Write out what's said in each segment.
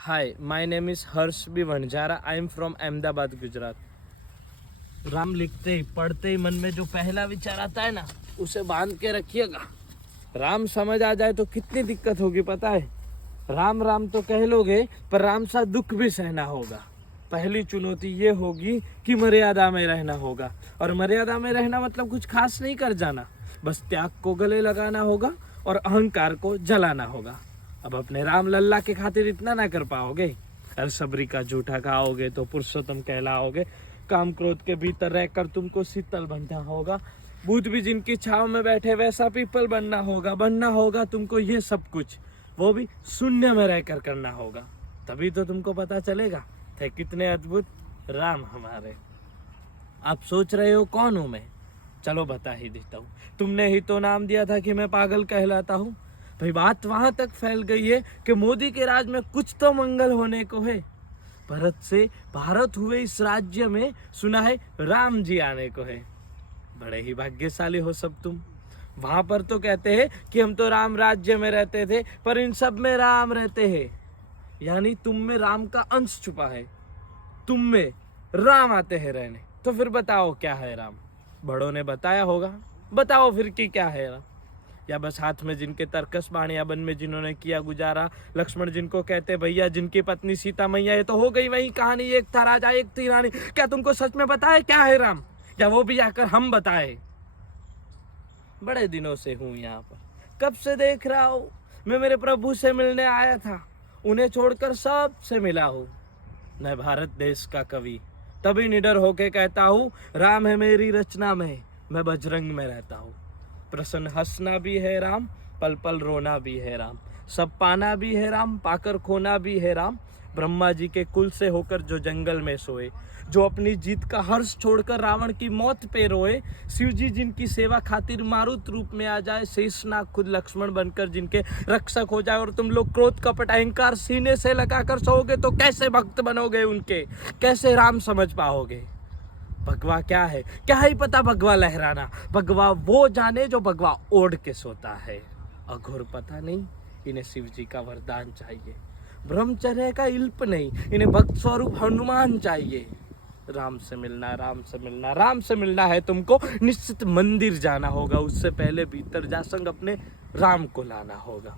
Hi, my name is Harsh B. Vanjara. I am from Ahmedabad, Gujarat. Ram लिखते ही पढ़ते ही मन में जो पहला विचार आता है ना, उसे बांध के रखिएगा। राम समझ आ जाए तो कितनी दिक्कत होगी पता है। राम राम तो कह लोगे, पर राम सा दुख भी सहना होगा। पहली चुनौती ये होगी कि मर्यादा में रहना होगा, और मर्यादा में रहना मतलब कुछ खास नहीं कर जाना, बस त्याग को गले लगाना होगा और अहंकार को जलाना होगा। अब अपने राम लल्ला के खातिर इतना ना कर पाओगे, सबरी का जूठा खाओगे तो पुरुषोत्तम कहलाओगे। काम क्रोध के भीतर रहकर तुमको शीतल बनना होगा। बुद्ध भी जिनकी छाव में बैठे वैसा पीपल बनना होगा तुमको ये सब कुछ, वो भी शून्य में रहकर करना होगा। तभी तो तुमको पता चलेगा थे कितने अद्भुत राम हमारे। आप सोच रहे हो कौन हूं मैं? चलो बता ही देता हूँ। तुमने ही तो नाम दिया था कि मैं पागल कहलाता हूँ। भाई बात वहां तक फैल गई है कि मोदी के राज में कुछ तो मंगल होने को है। भरत से भारत हुए इस राज्य में सुना है राम जी आने को है। बड़े ही भाग्यशाली हो सब तुम। वहां पर तो कहते हैं कि हम तो राम राज्य में रहते थे, पर इन सब में राम रहते हैं। यानी तुम में राम का अंश छुपा है, तुम में राम आते हैं रहने। तो फिर बताओ क्या है राम? बड़ों ने बताया होगा, बताओ फिर कि क्या है राम? या बस हाथ में जिनके तरकस बाणिया बन में जिन्होंने किया गुजारा, लक्ष्मण जिनको कहते भैया, जिनकी पत्नी सीता मैया, ये तो हो गई वही कहानी। एक था राजा एक थी रानी। क्या तुमको सच में पता है क्या है राम, या वो भी आकर हम बताए? बड़े दिनों से हूं यहाँ पर, कब से देख रहा हूं। मैं मेरे प्रभु से मिलने आया था, उन्हें छोड़कर सबसे मिला हूं। मैं भारत देश का कवि, तभी निडर होके कहता हूँ राम है मेरी रचना में, मैं बजरंग में रहता हूँ। प्रसन्न हंसना भी है राम, पल पल रोना भी है राम, सब पाना भी है राम, पाकर खोना भी है राम। ब्रह्मा जी के कुल से होकर जो जंगल में सोए, जो अपनी जीत का हर्ष छोड़कर रावण की मौत पे रोए। शिव जी जिनकी सेवा खातिर मारुत रूप में आ जाए, शेषनाग खुद लक्ष्मण बनकर जिनके रक्षक हो जाए। और तुम लोग क्रोध कपट अहंकार सीने से लगाकर सोओगे तो कैसे भक्त बनोगे उनके, कैसे राम समझ पाओगे? भगवा क्या है, क्या ही पता भगवा लहराना। भगवा वो जाने जो भगवा ओढ़ के सोता है। अघोर पता नहीं, इन्हें शिव जी का वरदान चाहिए। ब्रह्मचर्य का इल्प नहीं, इन्हें भक्त स्वरूप हनुमान चाहिए। राम से मिलना, राम से मिलना, राम से मिलना है तुमको, निश्चित मंदिर जाना होगा। उससे पहले भीतर जा संग अपने राम को लाना होगा।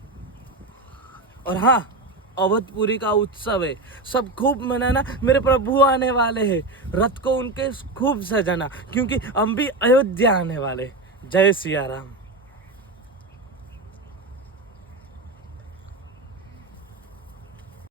और हाँ, अवधपुरी का उत्सव है, सब खूब मनाना। मेरे प्रभु आने वाले हैं, रथ को उनके खूब सजाना, क्योंकि हम भी अयोध्या आने वाले। जय सिया राम।